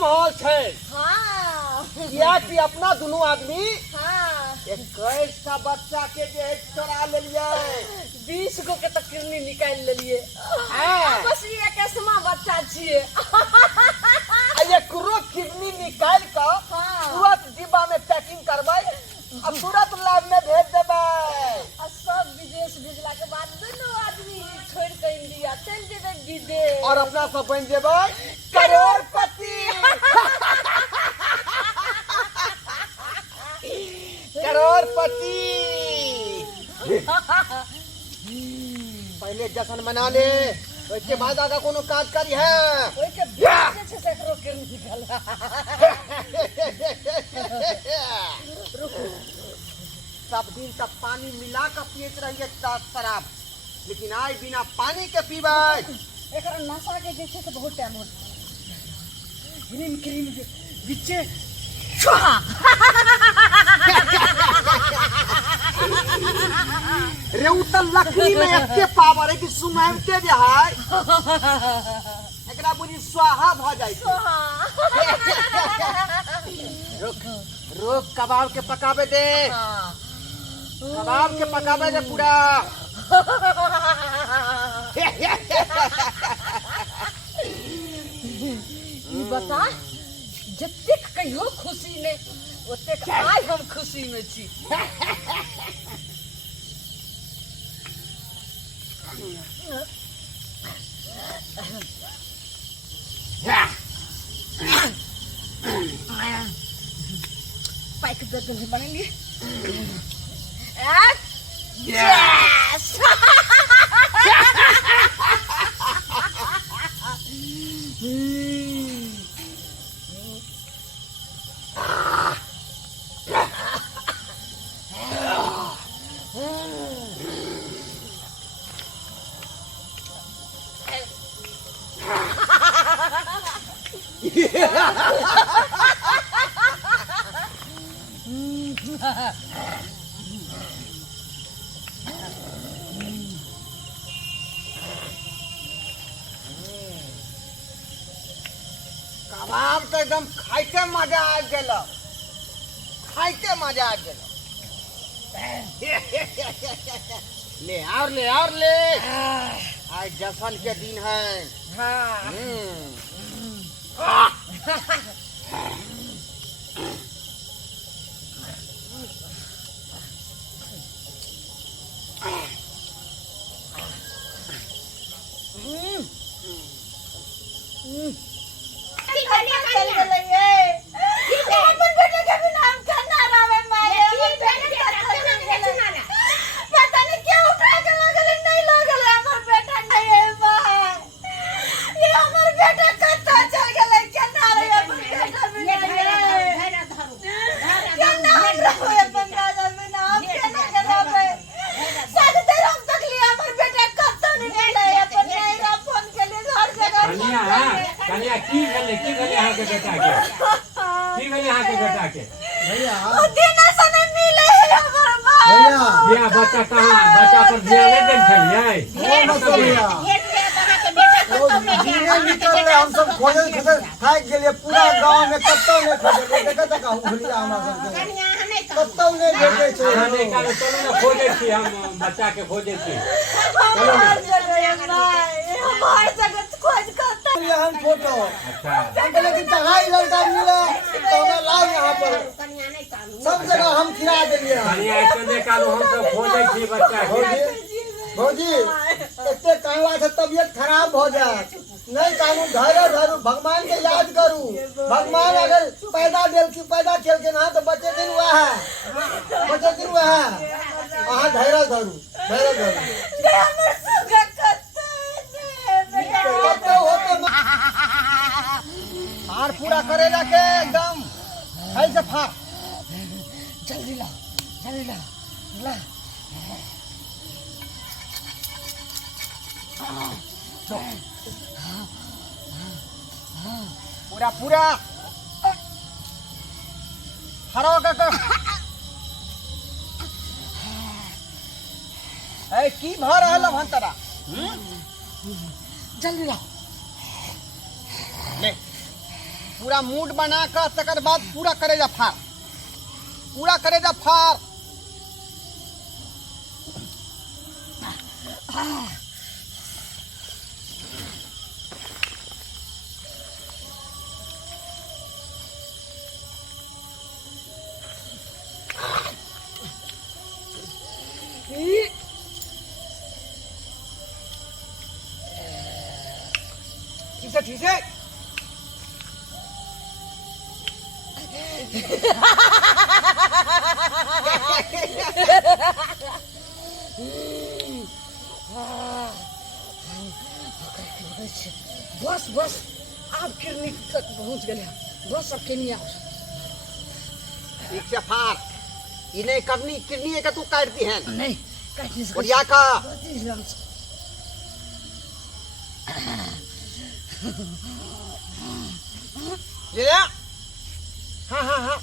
माहौल छे। हाँ या कि अपना दोनों आदमी हाँ 21 टा बच्चा के जे है चोरा ले लिए 20 गो के तो किडनी निकाल लेलिए। हाँ। बस ये 21वां बच्चा छिए। एकरो किडनी निकाल के हाँ। तुरंत डिब्बा में पैकिंग करबै और तुरंत लैब में भेज देबै। और सब विदेश भेजला के बाद दोनों आदमी छोड़ के इंडिया चल जेबे विदेश और अपना सब बन जेबै करोड़पति। करोड़पति। पहले जश्न मना ले, उसके बाद आगा कोनो काज करी है। ओए के बीच से सकरो के निकल। सब दिन तक पानी मिला के पियत रहिए शराब, लेकिन आज बिना पानी के पीबै। एकरा नशा के देखे से बहुत टाइम होता क्रीम क्रीम के बीचे छुआ। रे उतल लकड़ी में एते पावर है कि सुमाइते जे है एकरा बुझी स्वाहा भ जाय छै। रुक रुक कबाब के पकावे दे। कबाब के पकावे दे पूरा। ई बता जतेक कहियो खुशी ने ओतेक आज हम खुशी में छी। पैक दे के बनेंगे। यस कबाब तो एकदम खाइते मजा आ गेल। खाइते मजा आ गेल। ले और ले और ले। आज जश्न के दिन है। हाँ बच्चा कहाँ बच्चा पर ध्यान नहीं देन छलिए। हम सब खोजे थाक गेलिए पूरा गांव में कतौ नहीं खोजे देखा तक हुलिया हमरा सब कतौ नहीं देखे छै। नहीं कालो चलो ना खोजे छी हम बच्चा के खोजे छी। चलो हमार जगत खोज करता हम फोटो। अच्छा हम कहले कि तहाई लड़का मिला तो हमें लाओ यहाँ पर सब जगह हम खिला देलिए। कनिया ऐसे निकालो हम सब खोजे छी बच्चा के। भौजी एते कहला से तबियत खराब हो जाए नहीं कानून धैर्य धरू भगवान के याद करू। भगवान अगर पैदा खेल ना तो बचे दिन हुआ है अहाँ धैर्य धरू फाड़ पूरा करेगा के एकदम सही से फाड़। जल्दी ला पूरा हरो कर। ए की भ रहल हन तरा? जल्दी ला ले पूरा मूड बना कर तकर बाद पूरा करेजा फाड़, पूरा करेजा फाड़। ठीक है बस बस आप किरनी तक पहुंच गए, बस अब केनिया ठीक से फाड़। इन्हें करनी किरनी है कि तू काटती है? नहीं काटने से बढ़िया का ले ले। हाँ हाँ हाँ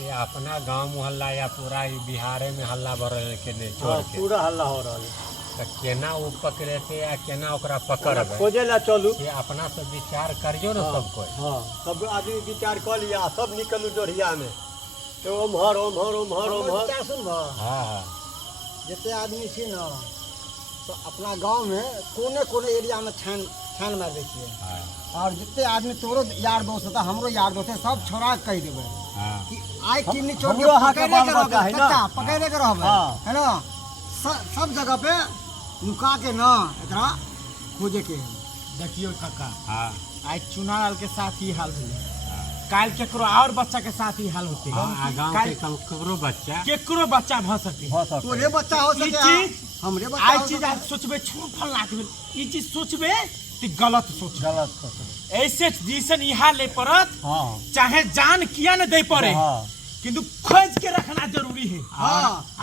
ये अपना गांव मोहल्ला या पूरा ई बिहारे में हल्ला भर रहे के नहीं हाँ, छोड़ के पूरा हल्ला हो रहा है। तो केना वो पकड़े थे या केना ओकरा पकड़बे खोजे ला चलू। ये अपना से विचार करियो ना सब कोई। हाँ, सब आदमी विचार कर लिया, सब निकलू डोरिया में। तो ओम्हर ओम्हर ओम्हर ओम्हर क्या सुन भा हाँ हाँ जितने आदमी छी ना तो अपना गांव में कोने कोने एरिया में छान छान मार दै छियै। हाँ और जितने आदमी तोरो यार दोस्त होता हमरो यार दोस्त है, सब छोड़ा के कह देबै हाँ कि आइ किन्नी चोर के हमरो अहाँ के पकड़े बाल के बच्चा रहबै, है ना? कच्चा पकड़े के रहबै, हाँ। है ना? सब जगह पे नुका के ना एकरा खोजे के है। देखियो काका, हाँ आज चुनाव के साथ ही हाल हुई, काल केकरो और बच्चा के साथ ही हाल होते हाँ गाँव के ककरो बच्चा केकरो बच्चा भ सकते तोरे बच्चा हो ई सके चीज हमरे बच्चा आई हो चीज सके। आज सोचबे छोड़ फल्ला के ई चीज सोचबे तो गलत सोच गलत सोच। ऐसे डिसीजन यहाँ ले पड़त, हाँ चाहे जान किया न दे पड़े, हाँ किंतु खोज के रखना जरूरी है।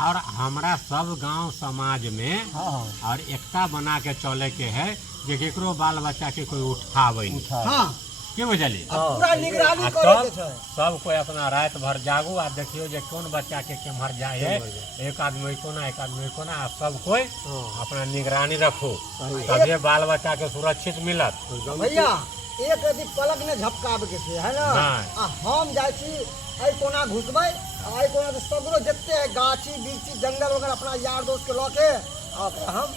और हमरा सब गांव समाज में हाँ और एकता बना के चले के है जे केकरो बाल बच्चा के कोई उठावे नहीं। हाँ के बुझली? पूरा निगरानी आ करे के तब छै। सब कोई अपना रात भर जागू आ देखियो जे कौन बच्चा के केम्हर जाए है। एक आदमी कोना एक आदमी कोना आ सब कोई अपना निगरानी रखो, तबे बाल बच्चा के सुरक्षित मिलत। भैया एक यदि पलक ने झपकाब के छै, है ना? नहीं। आ हम जाय छी आई कोना घुसबै, आई कोना से सगरो जत्ते है गाछी बिरछी जंगल वगैरह अपना यार दोस्त के लऽ के हम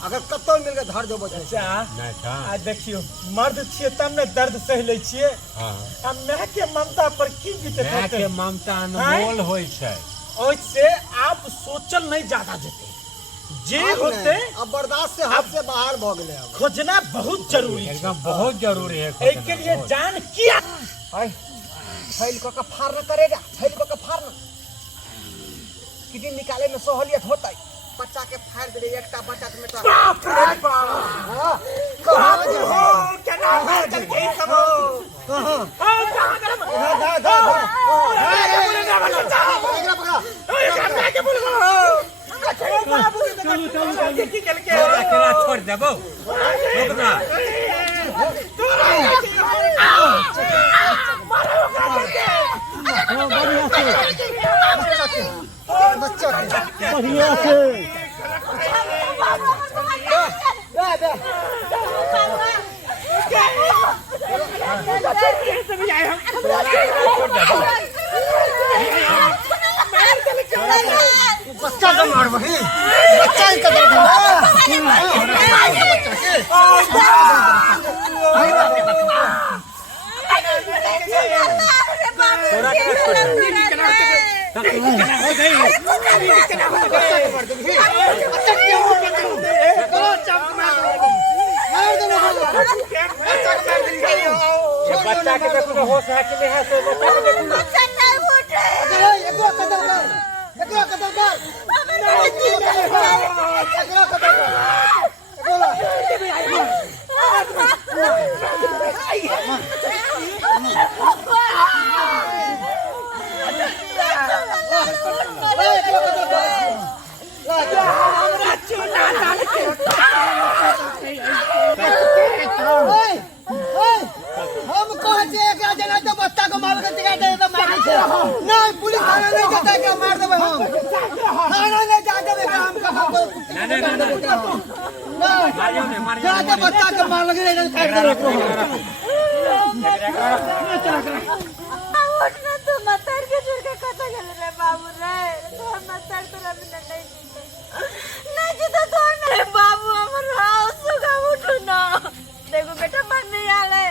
अगर कतौ मिल के धर देबो छै। नहीं था आज देखियो मर्द छिए तब ने दर्द सह ले छिए, हाँ आ मैं के ममता पर की बीते माय के ममता अनमोल होय छै। ओइसे आप सोचल नहीं ज्यादा जेते जे होते अब बर्दाश्त से हद से बाहर भ गेले। अब खोजना बहुत जरूरी है, एकदम बहुत जरूरी है एक के लिए जान किया छैल को का फाड़ न करेगा, छैल को का फाड़ न किडी निकाले में सहूलियत होता। बच्चा के फाड़ दे एकटा बच्चा में तो कहां अकेला छोड़ देबो रुकना। बच्चा बढ़िया से बच्चा का मार वही बच्चा ही का दर्द बच्चा के देखो होश है कि नहीं है तो बच्चा के देखो ना। हम कहे छे कि जना तो बच्चा को मार के टिका दे तो मार छे नहीं पुलिस थाना नहीं जाता के मार देबे हम थाना नहीं जा देबे हम कहां को नहीं नहीं मारियो नहीं मारियो जा के बच्चा के मार लगे नहीं काट देबे उठना तू मतर के छोड़ के कत गेल रे बाबू रे तो मतर तोरा बिना नहीं जीतो नहीं जीतो तो नहीं बाबू हमर सुगा उठो ना देखो बेटा मन नहीं आले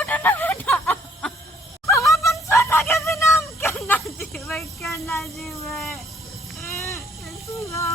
उठो ना बेटा हम अपन सोना के बिना हम करना जीवे सुगा